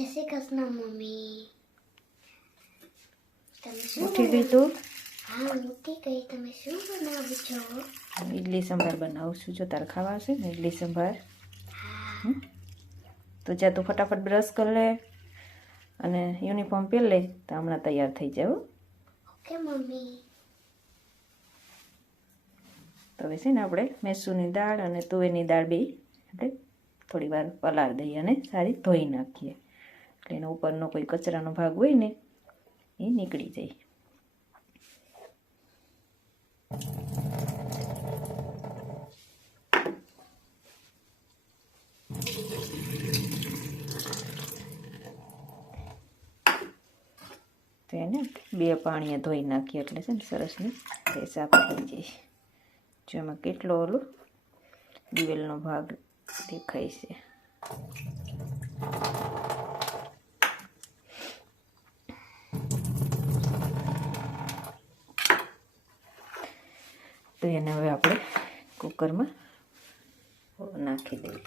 જય શ્રી કૃષ્ણ મમ્મી તમે શું ઉઠી ગઈ તું હા ઉઠી ગઈ તમે શું બનાવો છો ઈડલી સંભાર બનાવું છું જો તારે ખાવા હશે ને ઈડલી સંભાર? તો જા તું ફટાફટ બ્રશ કરી લે અને યુનિફોર્મ પહેરી લે તો હમણાં તૈયાર થઈ જાવ ઓકે મમ્મી તો હવે છે ને આપણે મેસુની દાળ અને તુવેરની દાળ બે આપણે થોડી વાર પલાળ દઈએ અને સારી ધોઈ નાખીએ એટલે એનો ઉપરનો કોઈ કચરાનો ભાગ હોય ને, એ નીકળી જાય. તો એને બે પાણીએ ધોઈ નાખીએ એટલે છે ને સરસની સાફ થઈ જાય. જો એમાં કેટલો ઓલો દિવેલનો ભાગ દેખાય છે. તો એને હવે આપણે કુકરમાં નાખી દઈએ.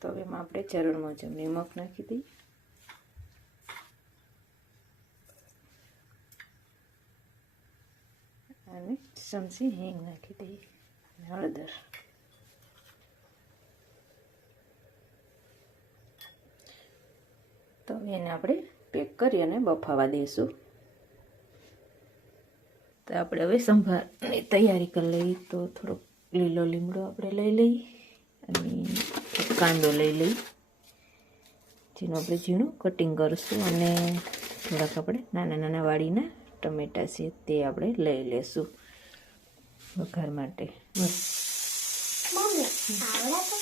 તો હવે એમાં આપણે જરૂર મુજબ નિમક નાખી દઈએ. અને ચમચી હિંગ નાખી દઈએ. અને હળદર. તો હવે એને આપણે પેક કરી અને બફાવા દઈશું તો આપણે હવે સંભારની તૈયારી કરી લઈએ. તો થોડોક લીલો લીમડો આપણે લઈ લઈએ અને કાંદો લઈ લઈ જેનું આપણે ઝીણું કટિંગ કરીશું અને થોડાક આપણે નાના નાના વાળીના ટમેટા છે તે આપણે લઈ લેશું. વઘાર માટે. બસ. મમ્મી આવડા તો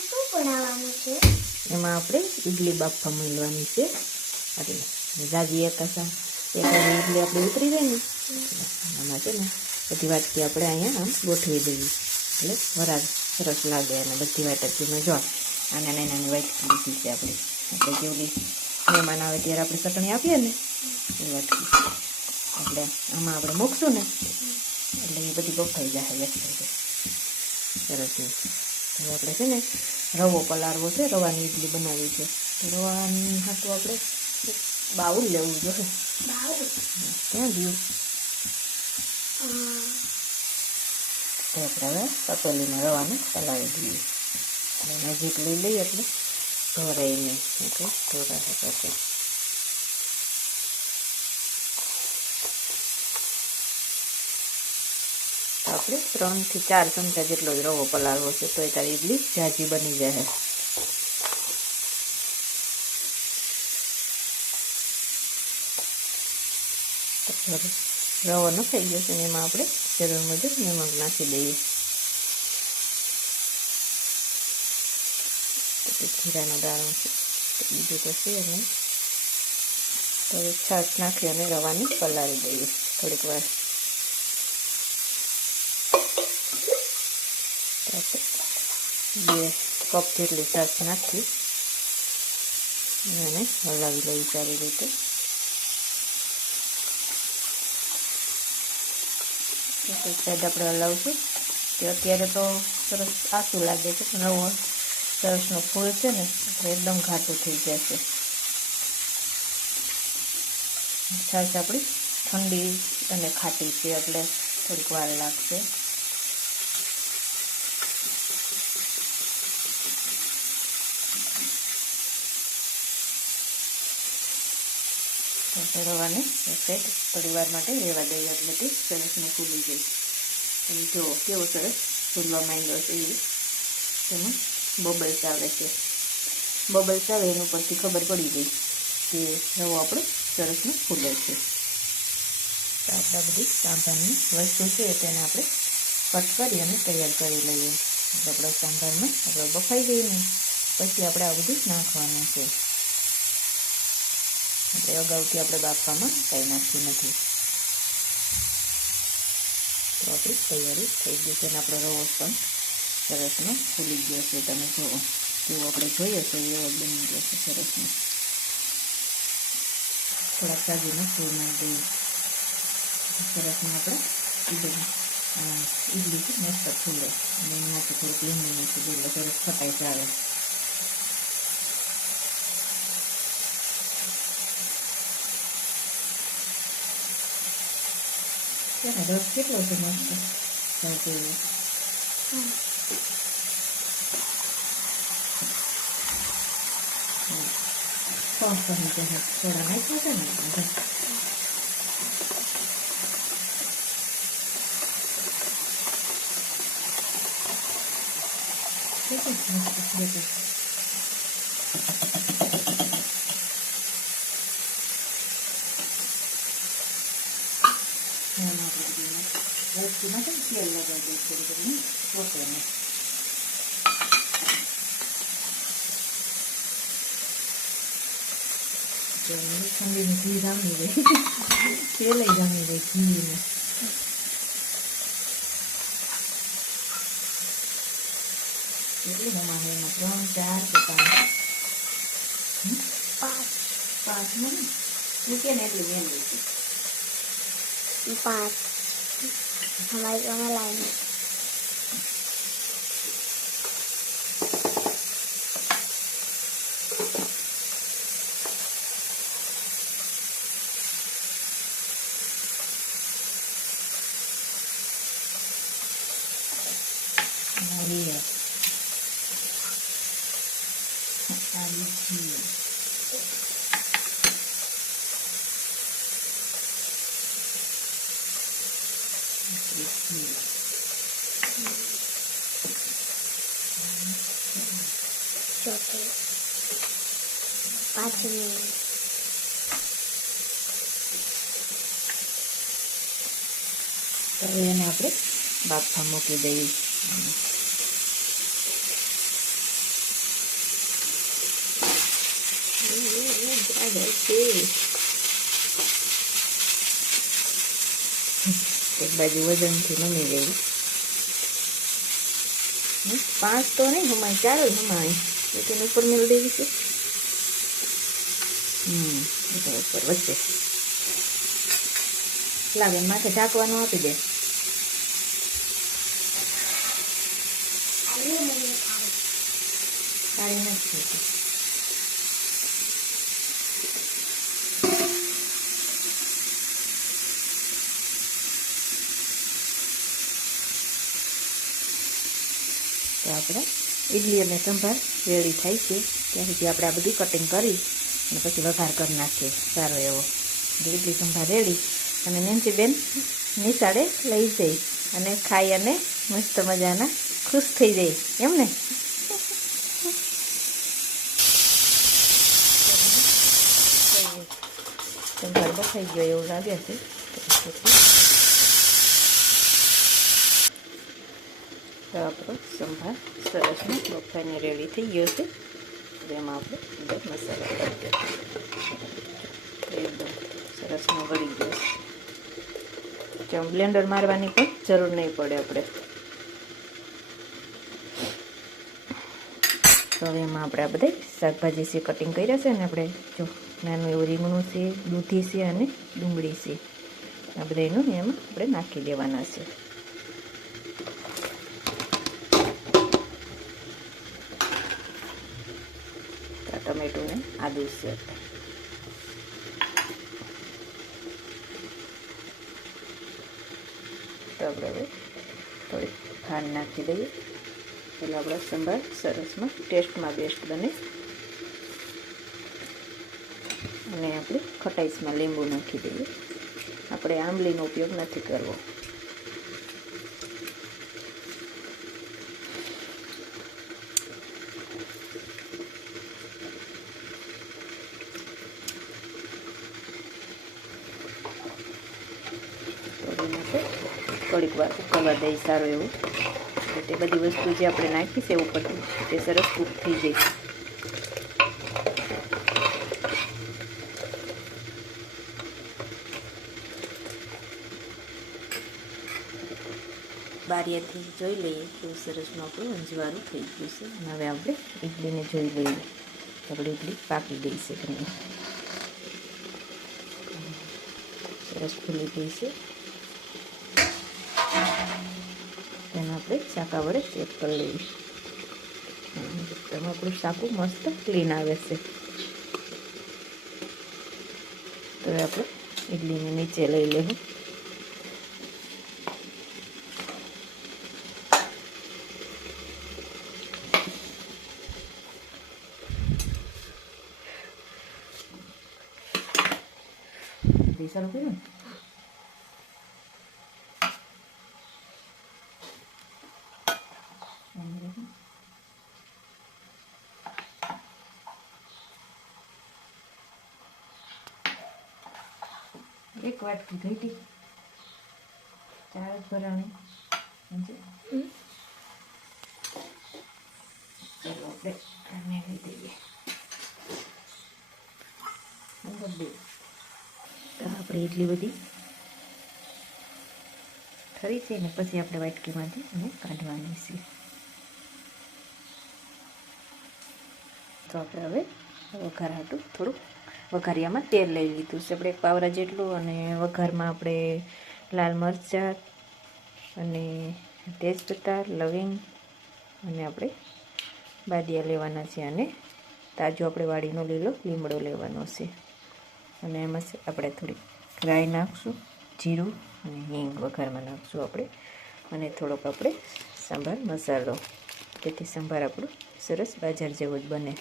શું બનાવવાનું છે? એમાં આપણે ઈડલી બાફવા મળવાની છે. એટલે જાજી એકાસા એક ઈડલી આપણે ઉતરી જાય ને, આમાં છે ને બધી વાટકી આપણે અહીંયા આમ ગોઠવી દઈએ એટલે વરાળ સરસ લાગે અને બધી વાટકીમાં જો આ નાની નાની વાટકી લીધી છે આપણે. આપણે જેવડી મહેમાન આવે ત્યારે આપણે ચટણી આપીએ ને, એ વાટકી. એટલે આમાં આપણે મૂકશું ને, એટલે એ બધી બફાઈ જાય સરસ હવે આપણે છે ને રવો પલાળવો છે રવાની ઇડલી બનાવી છે. તો રવાની હાથું આપણે બાઉલ લેવું જોઈએ. ક્યાં ગયું તો આપણે હવે તપેલીમાં રવાને પલાળી દઈએ. અને નજીક લઈ લઈએ એટલે ઘરે નહીં એટલે ઢોરાશે પછી આપણે ત્રણથી ચાર ચમચા જેટલો જ રવો પલાળવો છે તો એ તારી ઇડલી જાજી બની જાય. રવો ન થઈ ગયો છે ને એમાં આપણે જરૂર મુજબ નિમક નાખી દઈએ. જીરાનો દાણો છે બીજું તો છે નહીં. તો છાશ નાખી અને રવાની પલાળી દઈએ થોડીક વાર તો આપણે બે કપ જેટલી છાશ નાખી અને હલાવી લઈ સારી રીતે એક સાઈડ આપણે હલાવશું કે અત્યારે તો સરસ આસું લાગે છે પણ રવો સરસનો ફૂલ છે ને એટલે એકદમ ઘાટું થઈ જશે છાશ આપણી ઠંડી અને ખાટી છે એટલે થોડીક વાર લાગશે તો રવાને સેટ થોડી માટે રહેવા દઈએ એટલે તે સરસને ફૂલી જઈશ તમે જુઓ કેવો સરસ ફૂલવા માંડ્યો છે એ તેમાં બબલ્સ આવે છે. બબલ્સ આવે એની ઉપરથી ખબર પડી ગઈ કે રવો આપણો સરસનો ફૂલે છે. તો આપણે બધી સાંભારની વસ્તુ છે તેને આપણે કટ કરી અને તૈયાર કરી લઈએ. આપણા આપણે સાંભારમાં આપણે બફાઈ ગઈ ને, પછી આપણે આ બધું નાખવાનું છે. એટલે અગાઉથી આપણે બાફવામાં કાંઈ નાખ્યું નથી. તો આપણી તૈયારી થઈ ગઈ છે અને આપણો રવો પણ સરસનો ફૂલી ગયો છે. તમે જુઓ જેવું આપણે જોઈએ તો એવો બની ગયો છે સરસનો થોડાક કાજુનો ફૂલ નાખી દઈએ. સરસમાં આપણે ઈડલી અ, છે મસ્ત ફૂલે. અને એમાંથી થોડુંક લીંબુ નાખી દઈએ એટલે સરસ ખટાઈ આવે だから6キロ出ました大丈夫す、はい、ソないそい、出てきました、તેલ લગાવી દઈએ થોડી બધું ચોટે ને ઠંડીનું ઘી જામી જાય તેલ જામી જાય ઘીને કેટલી હમારે એમાં ત્રણ ચાર પાંચ પાંચ પાંચ મૂકે ને એટલી મેન લીધી પાંચ 他来，他来。ચોથી. પાંચમી. તો એને આપણે બાફા મૂકી દઈએ. એક બાજુ વજનથી નમી ગયું. પાંચ તો નહીં હમાય ચાર જ હમાય. ya tiene forma el dedito mmm, es por este. La bien más que sea, pues no va a pillar harina es chico ¿Te abres? Idli અને સંભાર રેડી થાય છે. ત્યાં સુધી આપણે આ બધું કટિંગ કરી અને પછી વઘાર કરી નાખીએ. સારો એવો. ઇડલી સંભાર રેડી અને નેન્સીબેન નિશાળે લઈ જઈ અને ખાઈ અને મસ્ત મજાના ખુશ થઈ જાય. એમ ને? સંભાર બફાઈ ગયો એવું લાગે છે. તો આપણો સંભાર સરસનો બફાઈને રેડી થઈ ગયો છે. એમાં આપણે અંદર મસાલા એકદમ સરસનો વળી ગયો છે. બ્લેન્ડર મારવાની પણ જરૂર નહીં પડે આપણે. તો હવે એમાં આપણે આ બધા શાકભાજી છે કટિંગ કર્યા છે ને આપણે જો નાનું એવું રીંગણું છે, દૂધી છે અને ડુંગળી છે. આ બધા એનું એમાં આપણે નાખી દેવાના છે. ટમેટું ને આદુ તો આપણે થોડી ખાંડ નાખી દઈએ એટલે આપણો સંભાર સરસમાં ટેસ્ટમાં બેસ્ટ બને અને આપણે ખટાઈસમાં લીંબુ નાખી દઈએ આપણે આંબલીનો ઉપયોગ નથી કરવો તો એને આપણે થોડીક વાર ઉકળવા દઈએ સારું એવું. તો બધી વસ્તુ જે આપણે નાખી છે ઉપરથી, તે સરસ કૂક થઈ જાય બારીયાથી જોઈ લઈએ તો સરસનું આપણું અંજવાળું થઈ ગયું છે. અને હવે આપણે ઇડલીને જોઈ લઈએ. આપણે ઇડલી પાકી ગઈ છે ઘણી. સરસ ફૂલી ગઈ છે તેને આપણે શાકા વડે ચેક કરી લઈએ. તેમાં આપણું ચાકું મસ્ત ક્લીન આવે છે. તો હવે આપણે ઇડલીને નીચે લઈ લેવું. સારું કર્યું ને એક વાટકી હતી. ચાર ભરાણું ચલો, આપણે આને લઈ દઈએ નંબર બે. તો આપણે એટલી બધી ખરી છે ને, પછી આપણે વાટકીમાંથી એને કાઢવાની છે. તો આપણે હવે વઘાર હાટું થોડું વઘારિયામાં તેલ લઈ લીધું છે. આપણે પાવરા જેટલું અને વઘારમાં આપણે લાલ મરચાં અને તેજપત્તા, લવિંગ અને આપણે બાદિયા લેવાના છે અને તાજો આપણે વાડીનો લીલો લીમડો લેવાનો છે. અને એમાં આપણે થોડી રાઈ નાખશું, જીરું અને હિંગ વઘારમાં નાખશું આપણે. અને થોડોક આપણે સંભાર મસાલો. તેથી સંભાર આપણું સરસ બાજાર જેવો જ બને.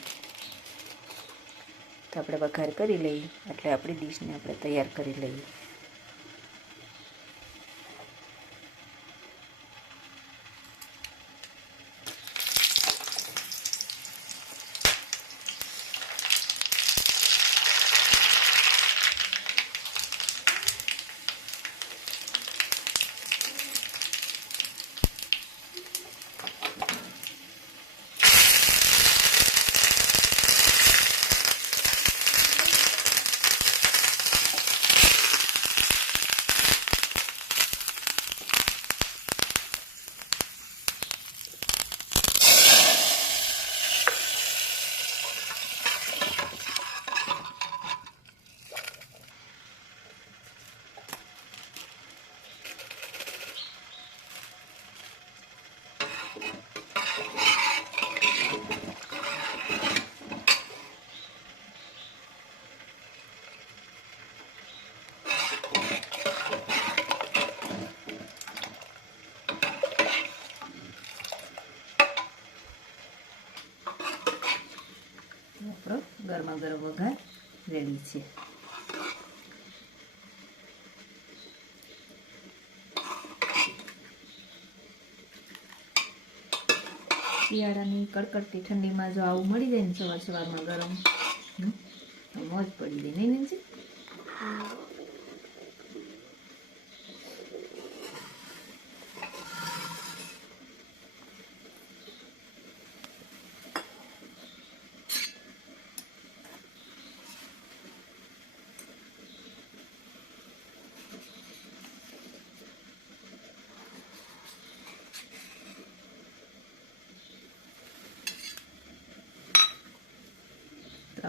તો આપણે વઘાર કરી લઈએ. એટલે આપણી ડીશને આપણે તૈયાર કરી લઈએ આપણો ગરમા ગરમ વઘાર રેડી છે. શિયાળાની કડકડતી ઠંડીમાં જો આવું મળી જાય ને સવાર સવારમાં ગરમ મોજ પડી જાય, નહીં નીચે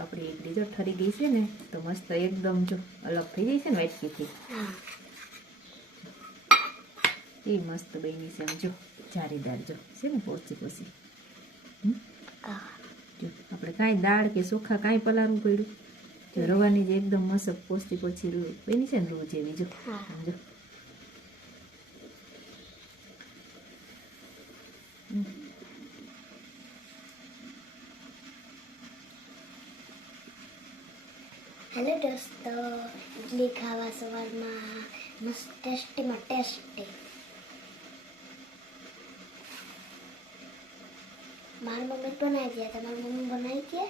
આપણી ઇડલી જો ઠરી ગઈ છે ને તો મસ્ત એકદમ જો અલગ થઈ ગઈ છે ને વાટકીથી. એ મસ્ત બની છે આમ જો જારીદાર જો છે ને પોચી પોચી હમ? જો આપણે કાંઈ દાળ કે ચોખા કાંઈ પલાળવું પડ્યું. જો રવાની જે એકદમ મસ્ત પોચી પોચી રૂ બની છે ને રોજ એવી જો સમજો જો. હેલો દોસ્તો ઇડલી ખાવા સવારમાં મસ્ત ટેસ્ટીમાં ટેસ્ટી મારી મમ્મી બનાવી દે તમારી મમ્મી બનાવી દે